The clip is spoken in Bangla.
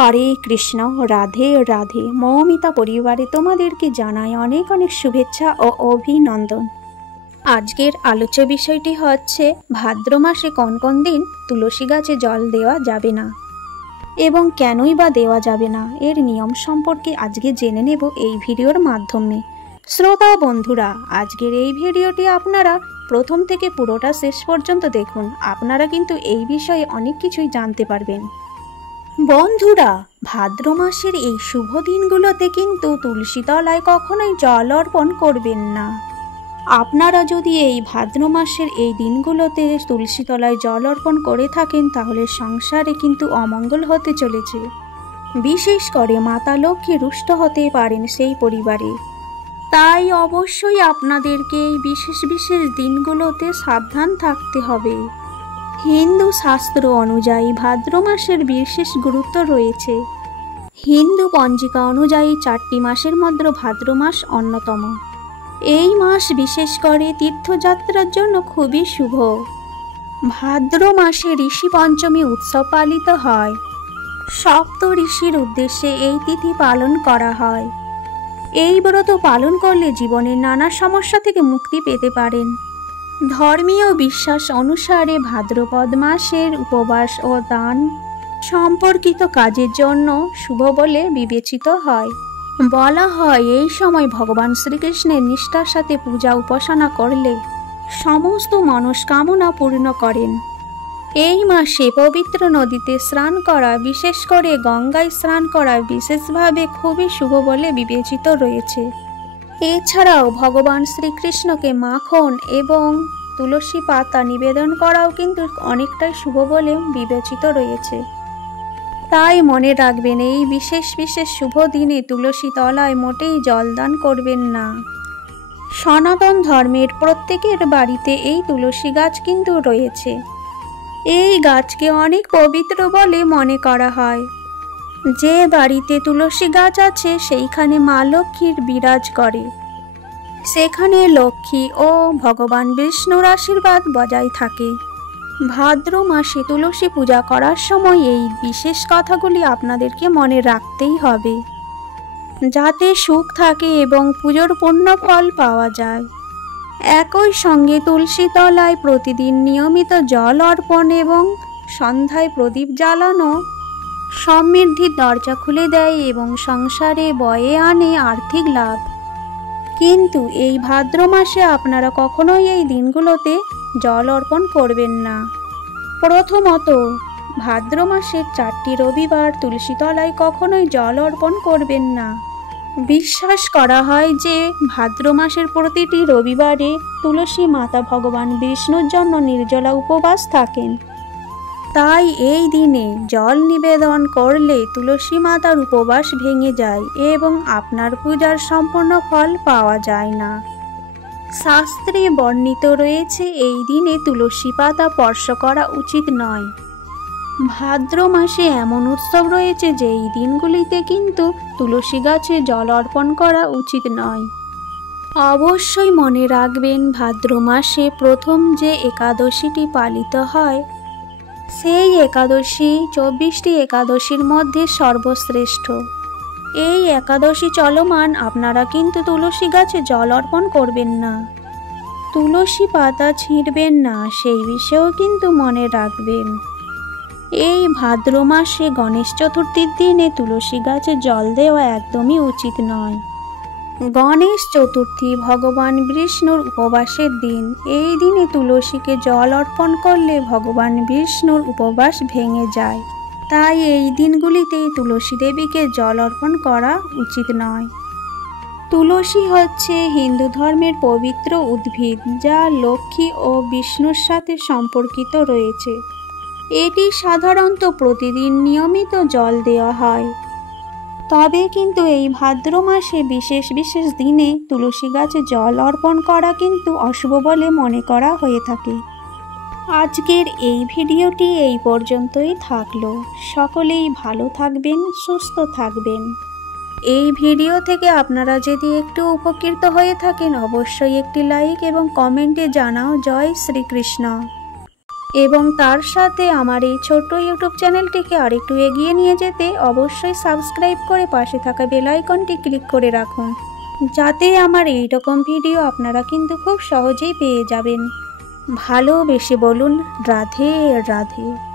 হরে কৃষ্ণ। রাধে রাধে। মৌমিতা পরিবারে তোমাদেরকে জানাই অনেক অনেক শুভেচ্ছা ও অভিনন্দন। আজকের আলোচ্য বিষয়টি হচ্ছে ভাদ্র মাসে কোন কোন দিন তুলসী গাছে জল দেওয়া যাবে না এবং কেনই বা দেওয়া যাবে না, এর নিয়ম সম্পর্কে আজকে জেনে নেব এই ভিডিওর মাধ্যমে। শ্রোতা বন্ধুরা, আজকের এই ভিডিওটি আপনারা প্রথম থেকে পুরোটা শেষ পর্যন্ত দেখুন, আপনারা কিন্তু এই বিষয়ে অনেক কিছুই জানতে পারবেন। বন্ধুরা, ভাদ্র মাসের এই শুভ দিনগুলোতে কিন্তু তুলসী তলায় কখনোই জল অর্পণ করবেন না। আপনারা যদি এই ভাদ্র মাসের এই দিনগুলোতে তুলসী তলায় জল অর্পণ করে থাকেন, তাহলে সংসারে কিন্তু অমঙ্গল হতে চলেছে। বিশেষ করে মাতা লক্ষ্মী রুষ্ট হতে পারেন সেই পরিবারে। তাই অবশ্যই আপনাদেরকে এই বিশেষ বিশেষ দিনগুলোতে সাবধান থাকতে হবে। হিন্দু শাস্ত্র অনুযায়ী ভাদ্র মাসের বিশেষ গুরুত্ব রয়েছে। হিন্দু পঞ্জিকা অনুযায়ী 4টি মাসের মধ্যে ভাদ্র মাস অন্যতম। এই মাস বিশেষ করে তীর্থযাত্রার জন্য খুবই শুভ। ভাদ্র মাসে ঋষি পঞ্চমী উৎসব পালিত হয়। সপ্ত ঋষির উদ্দেশ্যে এই তিথি পালন করা হয়। এই ব্রত পালন করলে জীবনের নানা সমস্যা থেকে মুক্তি পেতে পারেন। ধর্মীয় বিশ্বাস অনুসারে ভাদ্রপদ মাসের উপবাস ও দান সম্পর্কিত কাজের জন্য শুভ বলে বিবেচিত হয়। বলা হয় এই সময় ভগবান শ্রীকৃষ্ণের নিষ্ঠার সাথে পূজা উপাসনা করলে সমস্ত মনস্কামনা পূর্ণ করেন। এই মাসে পবিত্র নদীতে স্নান করা, বিশেষ করে গঙ্গায় স্নান করা বিশেষভাবে খুবই শুভ বলে বিবেচিত রয়েছে। এছাড়াও ভগবান শ্রীকৃষ্ণকে মাখন এবং তুলসী পাতা নিবেদন করাও কিন্তু অনেকটাই শুভ বলে বিবেচিত রয়েছে। তাই মনে রাখবেন, এই বিশেষ বিশেষ শুভ দিনে তুলসী তলায় মোটেই জলদান করবেন না। সনাতন ধর্মের প্রত্যেকের বাড়িতে এই তুলসী গাছ কিন্তু রয়েছে। এই গাছকে অনেক পবিত্র বলে মনে করা হয়। যে বাড়িতে তুলসী গাছ আছে সেইখানে মা লক্ষ্মীর বিরাজ করে, সেখানে লক্ষ্মী ও ভগবান বিষ্ণুর আশীর্বাদ বজায় থাকে। ভাদ্র মাসে তুলসী পূজা করার সময় এই বিশেষ কথাগুলি আপনাদেরকে মনে রাখতেই হবে, যাতে সুখ থাকে এবং পুজোর পূর্ণ ফল পাওয়া যায়। একই সঙ্গে তুলসী তলায় প্রতিদিন নিয়মিত জল অর্পণ এবং সন্ধ্যায় প্রদীপ জ্বালানো সমৃদ্ধির দরজা খুলে দেয় এবং সংসারে বয়ে আনে আর্থিক লাভ। কিন্তু এই ভাদ্র মাসে আপনারা কখনোই এই দিনগুলোতে জল অর্পণ করবেন না। প্রথমত, ভাদ্র মাসের 4টি রবিবার তুলসী তলায় কখনোই জল অর্পণ করবেন না। বিশ্বাস করা হয় যে ভাদ্র মাসের প্রতিটি রবিবারে তুলসী মাতা ভগবান বিষ্ণুর জন্য নির্জলা উপবাস থাকেন। তাই এই দিনে জল নিবেদন করলে তুলসী মাতার উপবাস ভেঙে যায় এবং আপনার পূজার সম্পূর্ণ ফল পাওয়া যায় না। শাস্ত্রে বর্ণিত রয়েছে এই দিনে তুলসী পাতা স্পর্শ করা উচিত নয়। ভাদ্র মাসে এমন উৎসব রয়েছে যে এই দিনগুলিতে কিন্তু তুলসী গাছে জল অর্পণ করা উচিত নয়। অবশ্যই মনে রাখবেন, ভাদ্র মাসে প্রথম যে একাদশীটি পালিত হয় সেই একাদশী 24টি একাদশীর মধ্যে সর্বশ্রেষ্ঠ। এই একাদশী চলমান আপনারা কিন্তু তুলসী গাছে জল অর্পণ করবেন না, তুলসী পাতা ছিঁড়বেন না, সেই বিষয়েও কিন্তু মনে রাখবেন। এই ভাদ্র মাসে গণেশ চতুর্থীর দিনে তুলসী গাছে জল দেওয়া একদমই উচিত নয়। গণেশ চতুর্থী ভগবান বিষ্ণুর উপবাসের দিন। এই দিনে তুলসীকে জল অর্পণ করলে ভগবান বিষ্ণুর উপবাস ভেঙে যায়। তাই এই দিনগুলিতেই তুলসী দেবীকে জল অর্পণ করা উচিত নয়। তুলসী হচ্ছে হিন্দু ধর্মের পবিত্র উদ্ভিদ, যা লক্ষ্মী ও বিষ্ণুর সাথে সম্পর্কিত রয়েছে। এটি সাধারণত প্রতিদিন নিয়মিত জল দেওয়া হয়। তবে কিন্তু এই ভাদ্র মাসে বিশেষ বিশেষ দিনে তুলসী গাছে জল অর্পণ করা কিন্তু অশুভ বলে মনে করা হয়ে থাকে। আজকের এই ভিডিওটি এই পর্যন্তই থাকলো। সকলেই ভালো থাকবেন, সুস্থ থাকবেন। এই ভিডিও থেকে আপনারা যদি একটু উপকৃত হয়ে থাকেন, অবশ্যই একটি লাইক এবং কমেন্টে জানাও জয় শ্রীকৃষ্ণ। এবং তার সাথে আমার এই ছোট্ট ইউটিউব চ্যানেলটিকে আরেকটু এগিয়ে নিয়ে যেতে অবশ্যই সাবস্ক্রাইব করে পাশে থাকা বেল আইকনটি ক্লিক করে রাখুন, যাতে আমার এই রকম ভিডিও আপনারা কিন্তু খুব সহজেই পেয়ে যাবেন। ভালোবেসে বলুন রাধে রাধে।